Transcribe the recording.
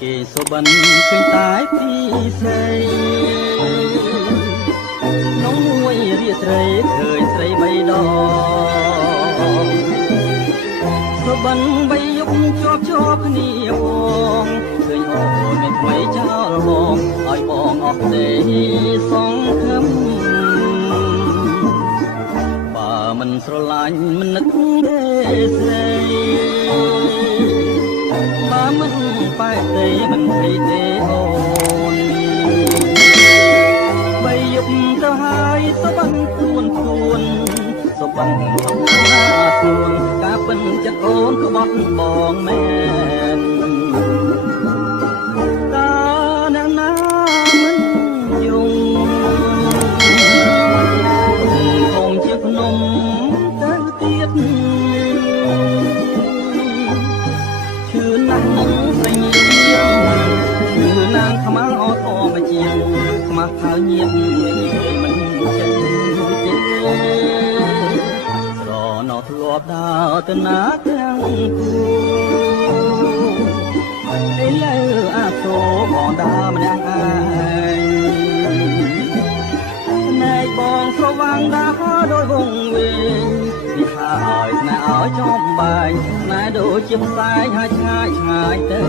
គេសុបិនឃើញតែពីស្រីនំមួយរាត្រីឃើញស្រីបីដងសុបិនបីយប់ជាប់គ្នាបងឃើញអូនមានថ្មីចោលបងឲ្យបងអស់ទេសង្ឃឹមបើមិនស្រឡាញ់មិននឹកទេស្រីបើមិនបែកទេមិនភ័យទេអូនបីយប់ទៅហើយសុបិនខ្លួនសុបិនសំណាខ្លួនការពិនចិត្តអូនក៏បត់បងមែនតើអ្នកណាមិនយំคงជាភ្នំទៅទៀតឈឺណាស់នឹងស្រីញៀមឈឺណាស់ខ្មៅអត់អបជាងខ្មាស់ខៅញៀមមិនចេះទេស្រណោធ្លាប់ដើរទៅណាទាំងគូឥឡូវអាសូរបងដើរម្នាក់ឯងណែបងស្រវាំងដើរដោយវងវែងនេះថាឲ្យស្នេហ៍ឲ្យចំបែងណែដូចជាផ្សែងហើយឆ្ងាយទៅ